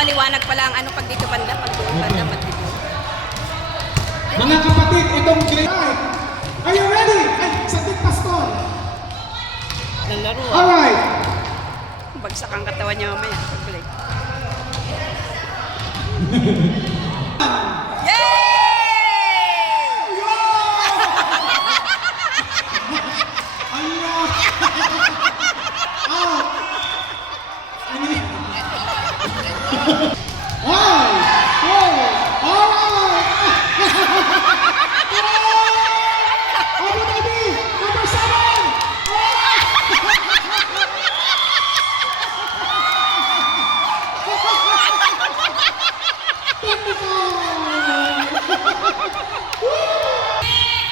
maliwanag pala ang ano pag dito banda, pag doon banda, pag dito. Mga kapatid, itong grade. Are you ready? Ay, sakit pastor. Nalaro. Alright. Bagsak ang katawan niya mamaya. Pagbalik.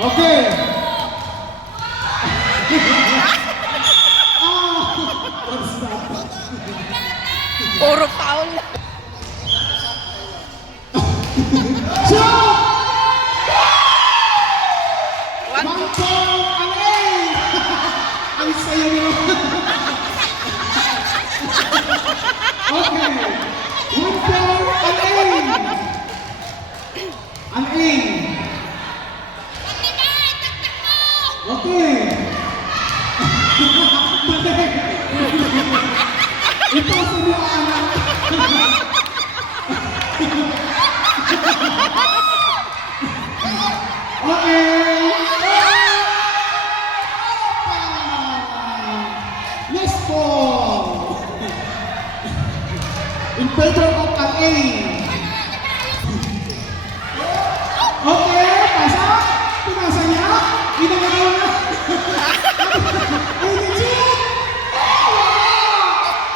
Okay. Puro foul. One point ang A! Ang saya nyo. Okay. 1 point ang A. Ang A. Okay. Ipasa mo ang anak. Okay. Yes po. In favor of an A. Okay, pasa. Pinasa niya. Inagawa na. Ay, legit.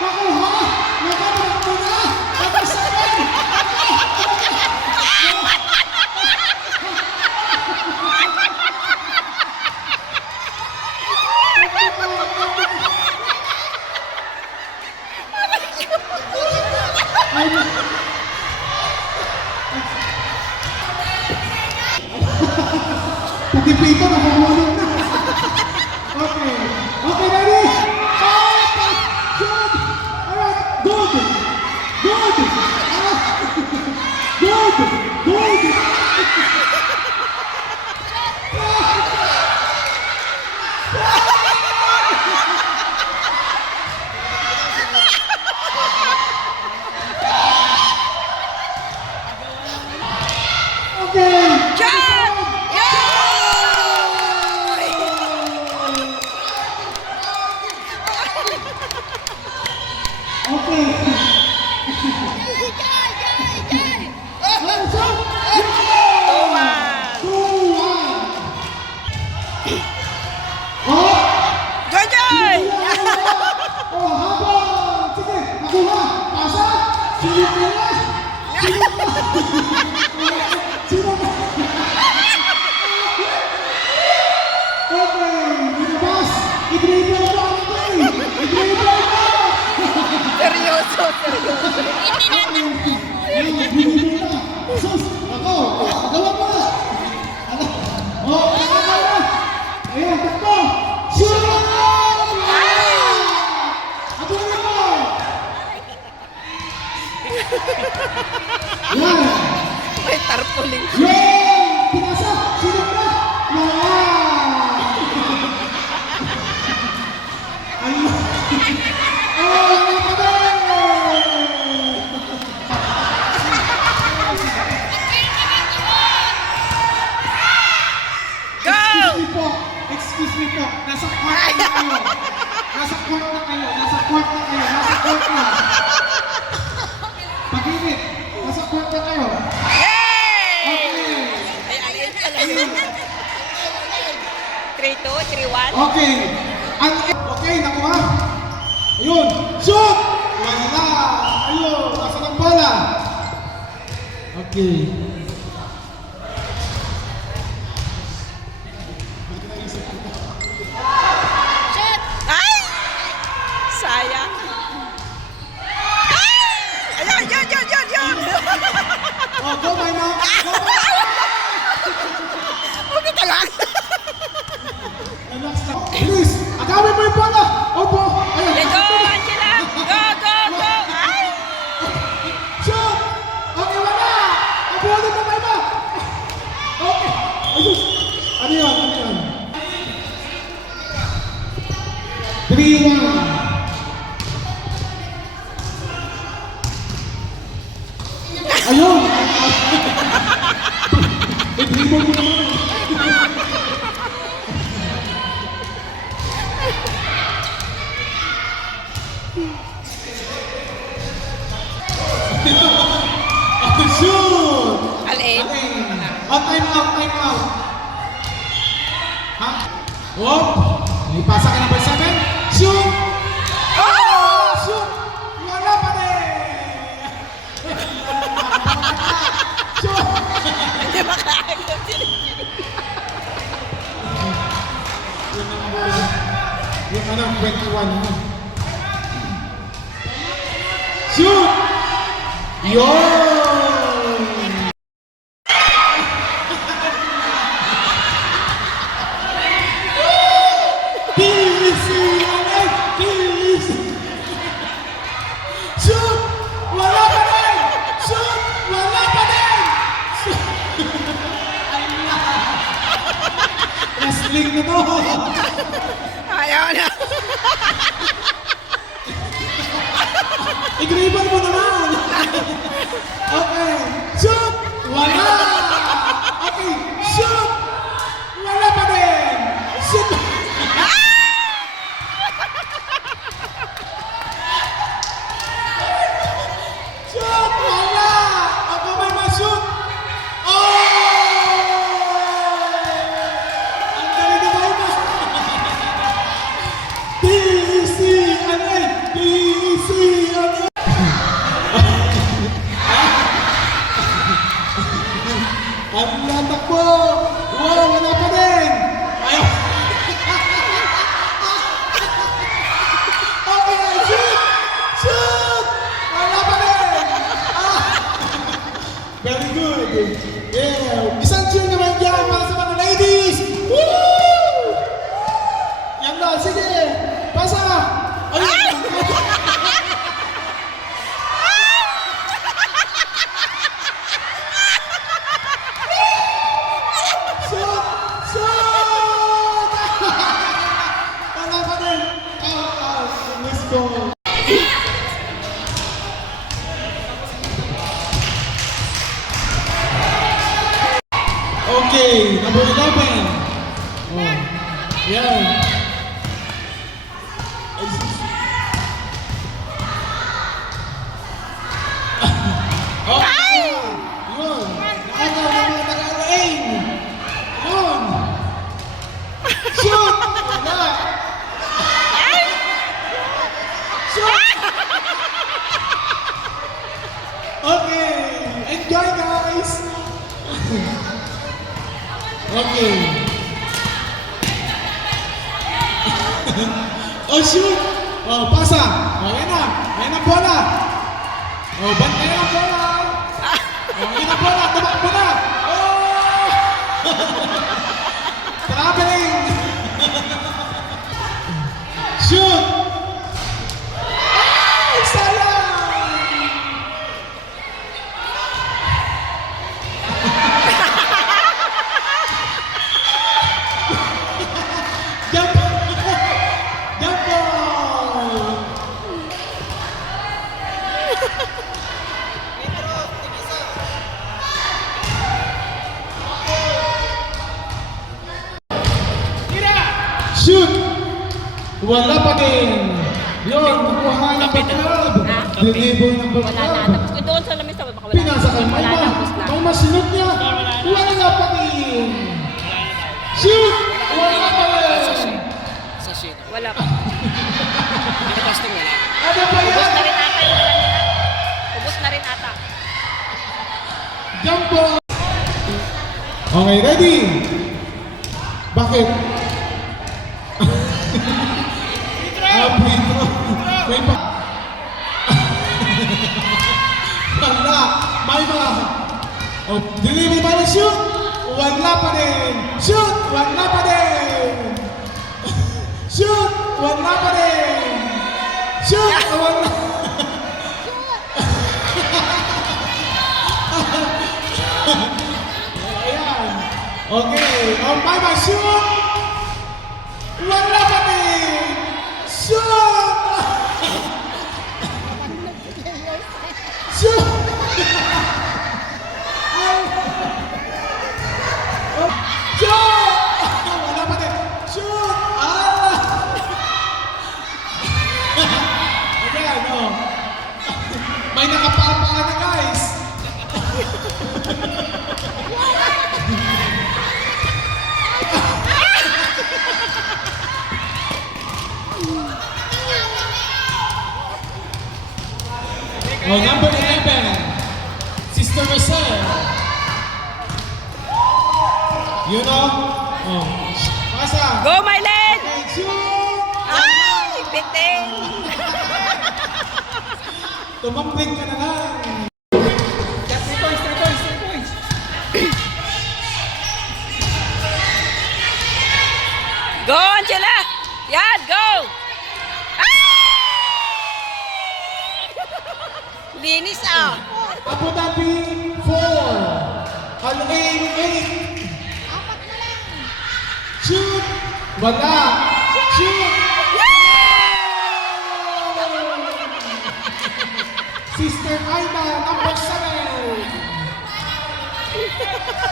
Nakuha. Nakabrak mo na. Papasakin. Pati Pito nakahulog na. Okay. Okay, ready? Good. Alright. Good. Good. Good. Good. Okay. Okay. Joy! Oh, habang! Sige, nakuha! Pasa! Silip nila! Silip na! Sino ba? Okay, binabas! I-dribble mo ang ito eh! I-dribble mo! Seryoso. Binibig na! Sus! Ako! Magawa mo na! Oh, magawa na! Ayan, takbo! Shoot! Abunin mo! Yan! May tarpuling. Yay! Pinasa! Sinip na! Wala! Ano? Oh, mga kapatid! Go! Excuse me po. Nasa court na kayo. Nasa court na kayo. Nasa court na kayo. Nasa court na. Pag-init. Nasa court na kayo. Yay! Okay. Ay, ayun pala yun. 3-2, 3-1. Okay. Okay, nakuha. Ayun. Shoot! Wala. Ayun. Nasa ng bola. Okay. Ay! Sayang. Ay! Ayun, yun. Oh, go by now. Go by now. Huwag ka lang. Relax lang. Please, agawin mo yung bola. Opo. Ayun. Go, Angela. Go. Ay! 3-1. Ayun! I-dribble mo naman. Shoot! Alin? Oh, time out, time out. Ha? Whoop! May pasa ka number 7. Shoot! Oh! Shoot! Wala pa din! Shoot! Hindi makaagap sila. Yung ano, 21 mo. Shoot! Yun! TC! Alay! TC! Shoot! Wala pa din! Shoot! Wala pa din! Shoot! Wrestling na to! Ayaw na. I-dribble mo naman! Okay, shoot! Wala! Okay, shoot! Wala pa din! Shoot! Shoot! Wala! Ako may ma-shoot! Oh! Ang galing na ba ito? TC! Alay! TC! Alay! Ang latakbo! Wow! Wala pa din! Ayaw! Okay! Shoot! Shoot! Wala pa din! Ah! Very good! Yeah! Isang cheer naman dyan para sa mga ladies! Woo! Yan na! Sige! Pasa! Ay! Shoot! Shoot! Wala pa din! Let's go! Okay, number 11. Oh, yeah. Okay. Yun. Nakagaw ng mga taga-alain. Yun. Shoot! Wala. Shoot! Okay. Enjoy, guys. Okay. Oh, shoot! Oh, pasa! Oh, yan na! Yan ang bola! Oh, bantay ang bola! Oh, yan ang bola! Tumakbo na! Oh! Traveling! Shoot! Ay, sayang! Jump! Jump ball! Shoot! Wala pa din! Yun, nakuha ng club! Ha? Deliver ng Wala na. club! Tapos kung doon sa lamesa, baka wala. Pinasa kay Wala Mayma! na. Tapos na. Mayma, sinot niya! Wala pa din! Shoot! Wala pa din! Sa sheet. Wala pa. Hindi na basta wala. Ano pa Ubus na yan? rin ata yung dala nila. Ubus na rin ata. Jump ball! Okay, ready? Bakit? Free throw. May pa... Wala. Mayma. Oh, delivery ba na shoot? Wala pa din. Shoot! Wala pa din. Shoot! Wala pa din. Shoot! Wala. Ayan. Okay. Oh, Mayma, shoot! Wala pa din. Shoot! nakapaa na guys. Oh, number 11, Sister Rosel. You know? Oh, pasa. Go, Mylene! Okay, shoot! Ay, bitin! Tumampling ka na lang. 3 points, 3 points, 3 points. Go, Angela! Yan, go! Ah! Linis ah! Abu Dhabi 4. Al-Ain 8. Shoot! Wala! Shoot! Sister Aida, number 7.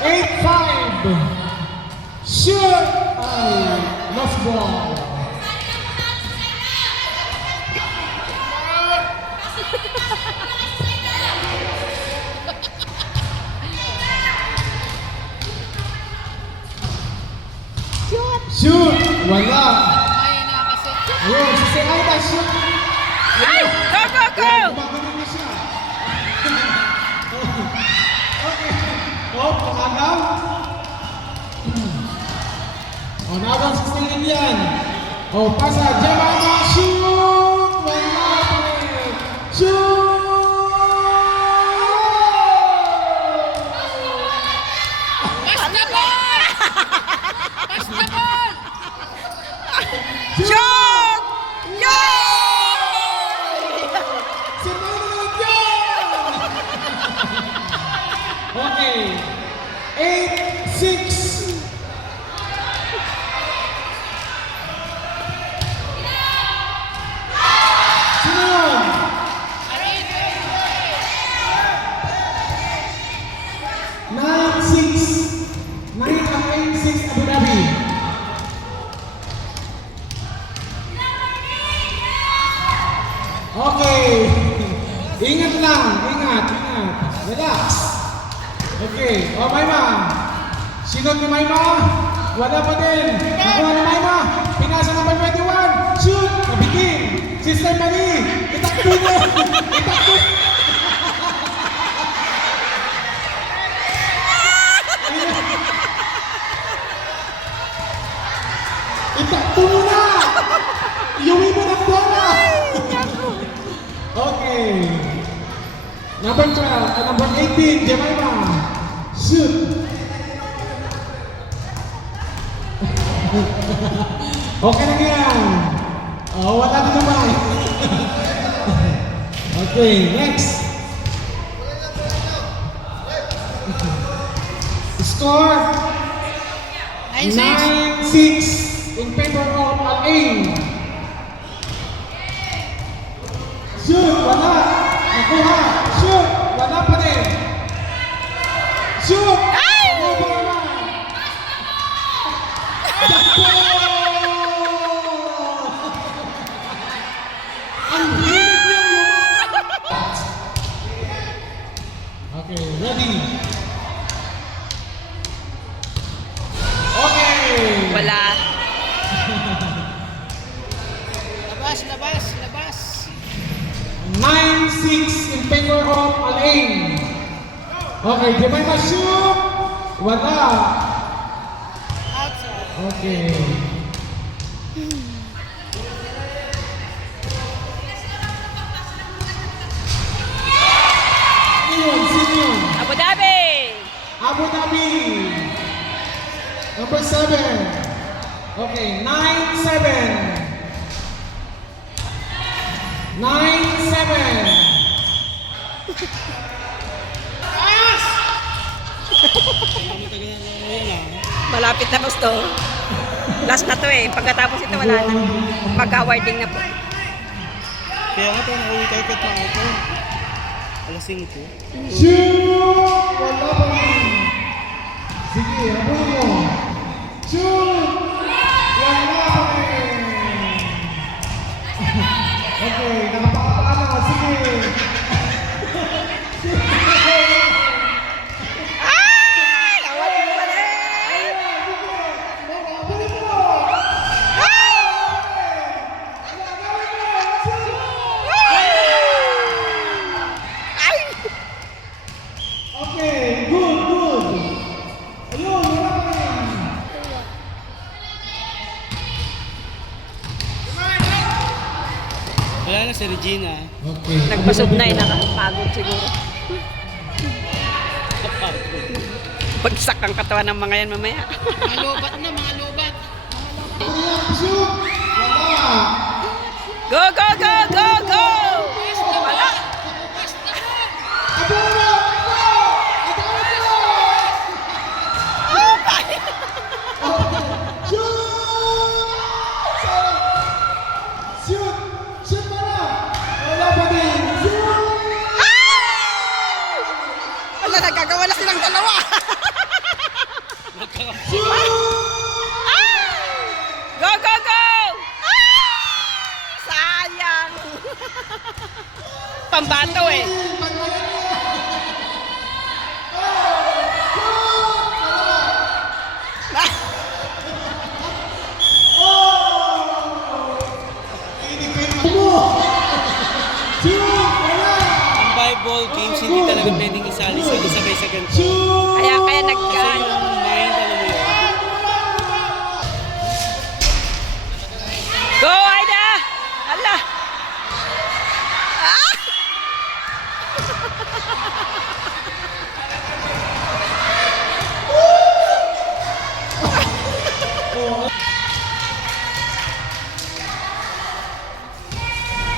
8-5. Shoot! Ay, lost ball. Shoot! Wala! Ayun, Sister Aida, shoot! Ay! Go, go, go! Gumagano na siya. Okay. Oh, pangagaw. Oh, naabang si Sister Lilian. Oh, pasa. Jemima, shoot! Wala pa rin. Shoot! Shoot! Si Lilian! Okay. 8-6. Sino yun? 9-6. 9-8-6 Abu Dhabi. Okay. Ingat lang. Ingat. Relax. Okay. Oh, Maima. Sinot ni Maima. Wala pa din. Nakuha ni Maima. Pinasa number 21. Shoot. Nabitin. Sister Marie. Itakbo mo. Itakbo. Itakbo mo na. Iuwi mo ng bola. Okay. Number 12, number 18, Jemima. Shoot. Okay na yan. Oh, wala na naman. Okay, next. Score 9-6 in favor of Al-Ain. Shoot! Wala! Nakuha! Shoot! Wala pa din! Shoot! Ay! Nakuha naman! Takbo! Ang hilig niyang lumakas! Okay, ready? Okay! Wala. Labas! 9-6 in favor of Al-Ain. Okay, Jemima shoot. Wala. Okay. Sino yun? Abu Dhabi! Abu Dhabi. Number 7. Okay, 9-7. 9-7. Malapit na gusto. Last na to eh. Pagkatapos ito wala na. Mag-awarding na po. Kaya nga ito, nakauwi tayo kahit mga ito. Alas 5. Shoot! Wala pa rin. Sige, habulin mo. Shoot! Wala pa rin. Okay, nakapakapaan na. Sige. si Regina. Okay. Nagpasod na eh, nakapagod siguro. Bagsak ang katawan ng mga yan mamaya. Mga lobat na, mga lobat. Shoot! Wala! Go, go, go, go, go! Wala! Abora! Shoot! Shoot! Shoot pala! Wala pa din! Shoot! Wala, nagkagawa na silang dalawa. Go, go, go! Sayang! Pambato eh. Ang Bible games, hindi talaga pwedeng isali sabay sa ganito. Kaya Kasi nagkaan. yung mind, alam mo yun. Go, Aida! Hala! Ah!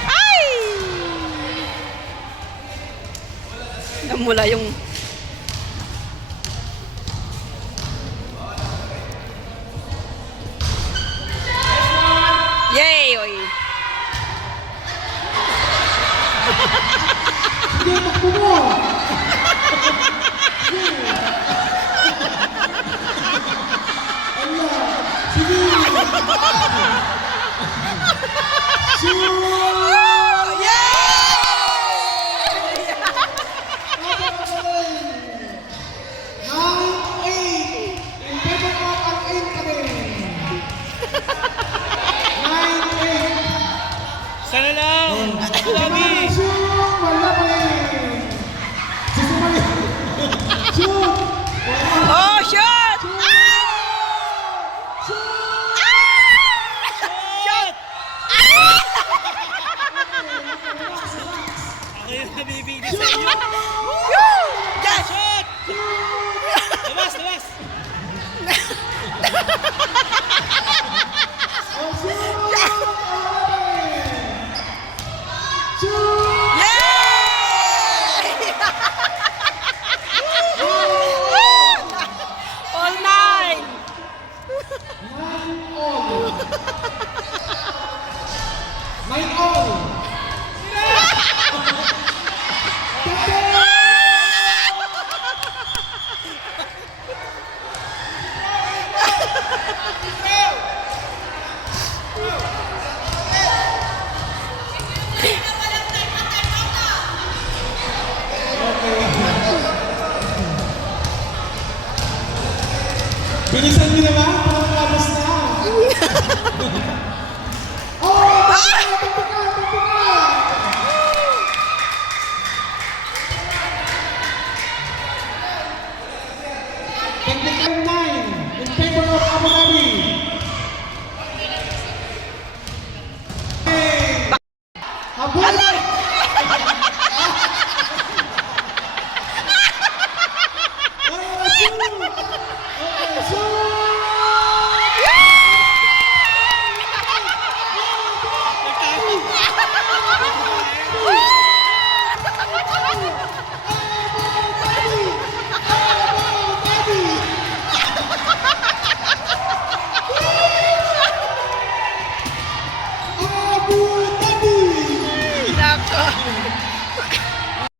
Ay! Namula yung yay! Oy! Sige, takbo mo! Ala! Sige! Shoot! Sana lang! Lagi! Oh, shot! Shot! Ako yung nabibigay sa inyo. Yes! Shot! Labas, labas! All nine! Bilisan niyo naman!